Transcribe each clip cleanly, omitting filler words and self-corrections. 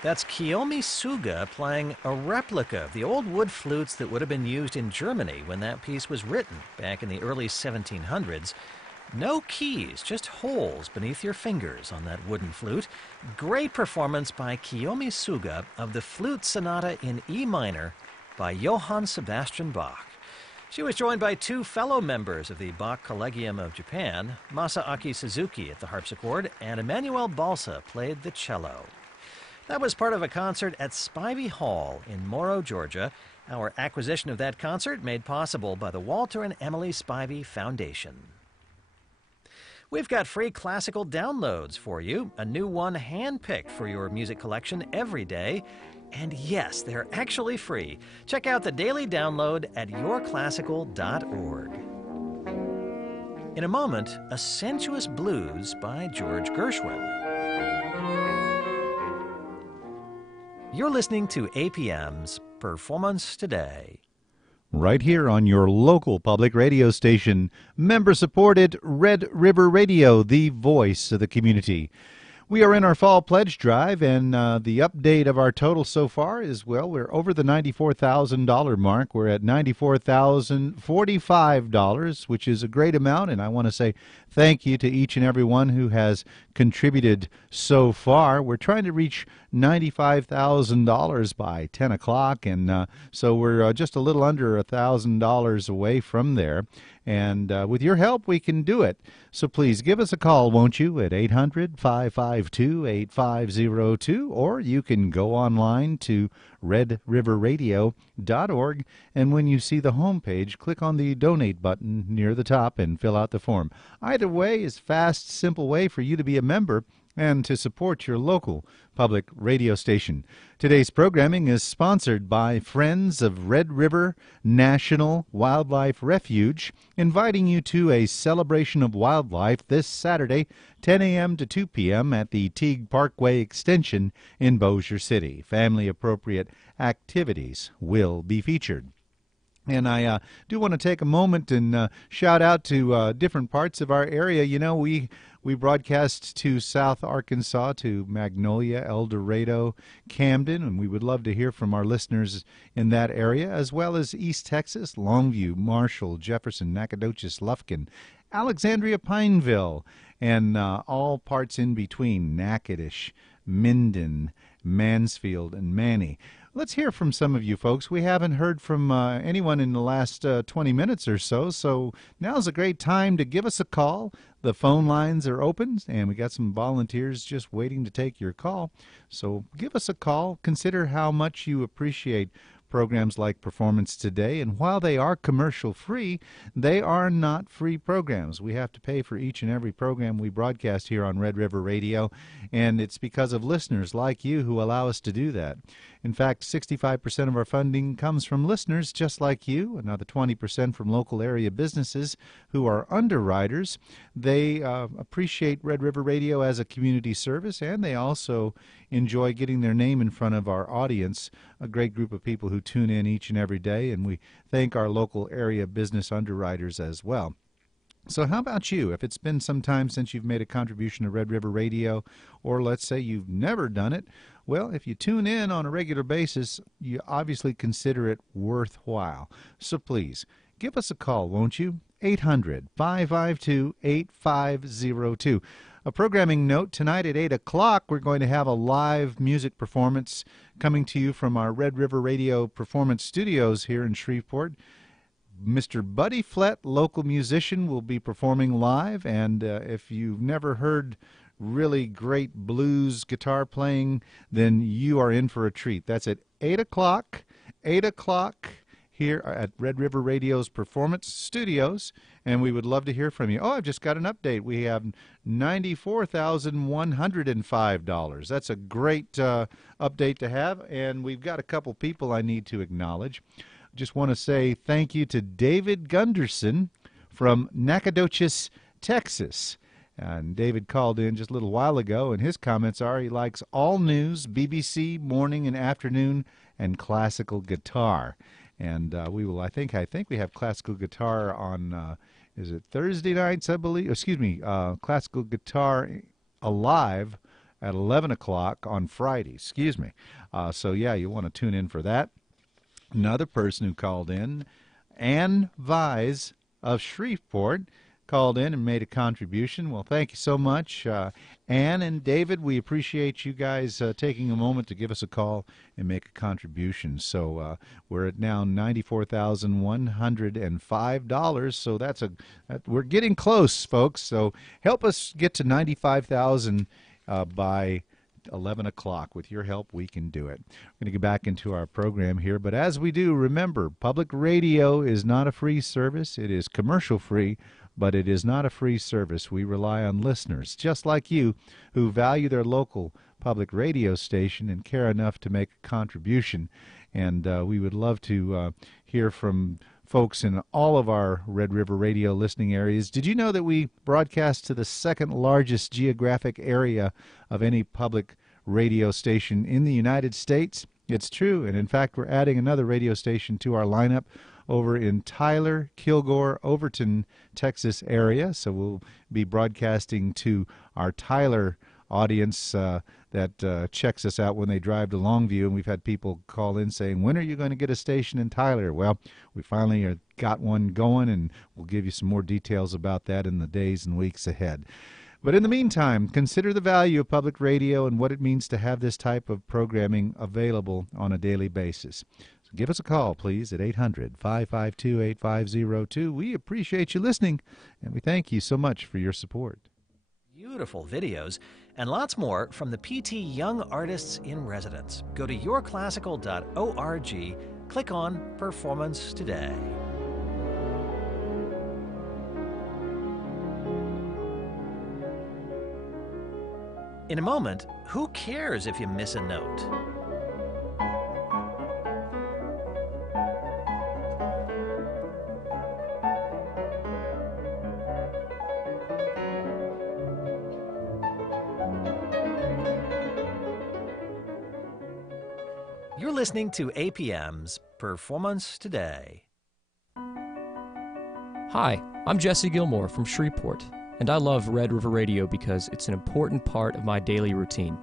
That's Kiyomi Suga playing a replica of the old wood flutes that would have been used in Germany when that piece was written back in the early 1700s. No keys, just holes beneath your fingers on that wooden flute. Great performance by Kiyomi Suga of the Flute Sonata in E minor by Johann Sebastian Bach. She was joined by two fellow members of the Bach Collegium of Japan, Masaaki Suzuki at the harpsichord, and Emmanuel Balsa played the cello. That was part of a concert at Spivey Hall in Morrow, Georgia. Our acquisition of that concert made possible by the Walter and Emily Spivey Foundation. We've got free classical downloads for you, a new one handpicked for your music collection every day. And yes, they're actually free. Check out the daily download at yourclassical.org. In a moment, A Sensuous Blues by George Gershwin. You're listening to APM's Performance Today. Right here on your local public radio station, member-supported Red River Radio, the voice of the community. We are in our fall pledge drive, and the update of our total so far is, well, we're over the $94,000 mark. We're at $94,045, which is a great amount, and I want to say thank you to each and every one who has contributed so far. We're trying to reach $95,000 by 10 o'clock, and so we're just a little under $1,000 away from there. And with your help, we can do it. So please give us a call, won't you, at 800-552-8502, or you can go online to redriverradio.org, and when you see the homepage, click on the donate button near the top and fill out the form. Either way is a fast, simple way for you to be a member and to support your local public radio station. Today's programming is sponsored by Friends of Red River National Wildlife Refuge, inviting you to a celebration of wildlife this Saturday, 10 a.m. to 2 p.m. at the Teague Parkway Extension in Bossier City. Family-appropriate activities will be featured. And I do want to take a moment and shout out to different parts of our area. You know, we broadcast to South Arkansas, to Magnolia, El Dorado, Camden, and we would love to hear from our listeners in that area, as well as East Texas, Longview, Marshall, Jefferson, Nacogdoches, Lufkin, Alexandria, Pineville, and all parts in between, Natchitoches, Minden, Mansfield, and Manny. Let's hear from some of you folks. We haven't heard from anyone in the last 20 minutes or so, so now's a great time to give us a call. The phone lines are open, and we got some volunteers just waiting to take your call. So give us a call. Consider how much you appreciate programs like Performance Today, and while they are commercial free, they are not free programs. We have to pay for each and every program we broadcast here on Red River Radio, and it's because of listeners like you who allow us to do that. In fact, 65% of our funding comes from listeners just like you, another 20% from local area businesses who are underwriters. They appreciate Red River Radio as a community service, and they also enjoy getting their name in front of our audience, a great group of people who tune in each and every day, and we thank our local area business underwriters as well. So how about you? If it's been some time since you've made a contribution to Red River Radio, or let's say you've never done it, well, if you tune in on a regular basis, you obviously consider it worthwhile. So please, give us a call, won't you? 800-552-8502. A programming note, tonight at 8 o'clock, we're going to have a live music performance coming to you from our Red River Radio Performance Studios here in Shreveport. Mr. Buddy Flett, local musician, will be performing live, and if you've never heard really great blues guitar playing, then you are in for a treat. That's at 8 o'clock here at Red River Radio's Performance Studios, and we would love to hear from you. Oh, I've just got an update. We have $94,105. That's a great update to have, and we've got a couple people I need to acknowledge. Just want to say thank you to David Gunderson from Nacogdoches, Texas. And David called in just a little while ago, and his comments are he likes all news, BBC, morning and afternoon, and classical guitar. And I think we have classical guitar on, is it Thursday nights, I believe? Excuse me, classical guitar alive at 11 o'clock on Friday. Excuse me. So, yeah, you want to tune in for that. Another person who called in, Ann Vise of Shreveport, called in and made a contribution. Well, thank you so much, Ann and David. We appreciate you guys taking a moment to give us a call and make a contribution. So we're at now $94,105. So we're getting close, folks. So help us get to $95,000 by 11 o'clock. With your help, we can do it. We're going to get back into our program here, but as we do, remember, public radio is not a free service. It is commercial free, but it is not a free service. We rely on listeners, just like you, who value their local public radio station and care enough to make a contribution. And we would love to hear from folks in all of our Red River Radio listening areas. Did you know that we broadcast to the second largest geographic area of any public radio station in the United States? It's true, and in fact, we're adding another radio station to our lineup over in Tyler, Kilgore, Overton, Texas area. So we'll be broadcasting to our Tyler audience that checks us out when they drive to Longview, and we've had people call in saying, when are you going to get a station in Tyler? Well, we finally got one going, and we'll give you some more details about that in the days and weeks ahead. But in the meantime, consider the value of public radio and what it means to have this type of programming available on a daily basis. So give us a call, please, at 800-552-8502. We appreciate you listening, and we thank you so much for your support. Beautiful videos and lots more from the PT Young Artists in Residence. Go to yourclassical.org, click on Performance Today. In a moment, who cares if you miss a note? You're listening to APM's Performance Today. Hi, I'm Jesse Gilmore from Shreveport, and I love Red River Radio because it's an important part of my daily routine.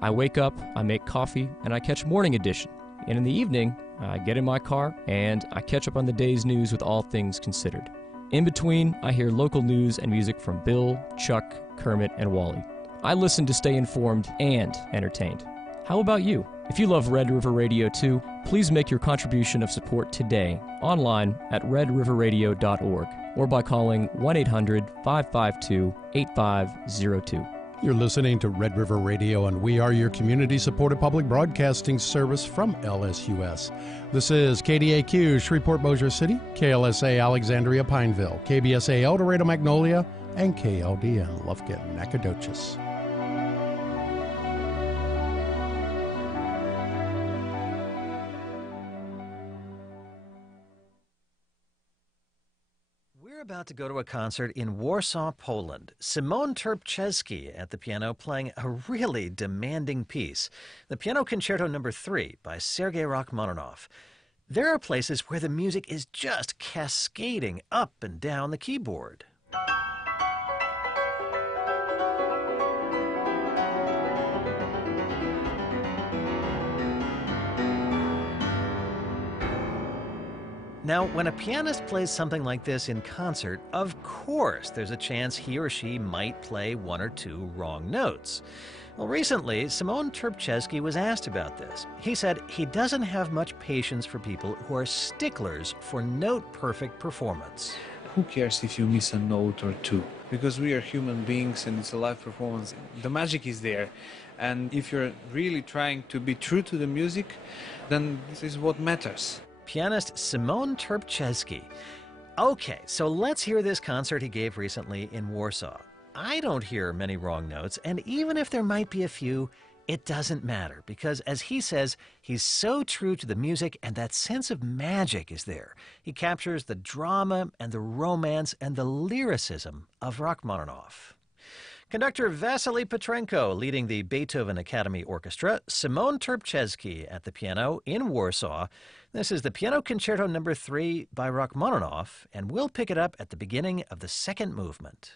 I wake up, I make coffee, and I catch Morning Edition. And in the evening, I get in my car and I catch up on the day's news with All Things Considered. In between, I hear local news and music from Bill, Chuck, Kermit, and Wally. I listen to stay informed and entertained. How about you? If you love Red River Radio too, please make your contribution of support today online at redriverradio.org or by calling 1-800-552-8502. You're listening to Red River Radio, and we are your community-supported public broadcasting service from LSUS. This is KDAQ, Shreveport, Bossier City, KLSA, Alexandria, Pineville, KBSA, El Dorado, Magnolia, and KLDN, Lufkin, Nacogdoches. About to go to a concert in Warsaw, Poland. Simon Terpczewski at the piano playing a really demanding piece, the Piano Concerto No. 3 by Sergei Rachmaninoff. There are places where the music is just cascading up and down the keyboard. Now, when a pianist plays something like this in concert, of course there's a chance he or she might play one or two wrong notes. Well, recently, Simon Trpceski was asked about this. He said he doesn't have much patience for people who are sticklers for note-perfect performance. Who cares if you miss a note or two? Because we are human beings and it's a live performance. The magic is there. And if you're really trying to be true to the music, then this is what matters. Pianist Simon Trpceski. Okay, so let's hear this concert he gave recently in Warsaw. I don't hear many wrong notes, and even if there might be a few, it doesn't matter, because as he says, he's so true to the music and that sense of magic is there. He captures the drama and the romance and the lyricism of Rachmaninoff. Conductor Vasily Petrenko leading the Beethoven Academy Orchestra, Simon Trpceski at the piano in Warsaw. This is the Piano Concerto No. 3 by Rachmaninoff, and we'll pick it up at the beginning of the second movement.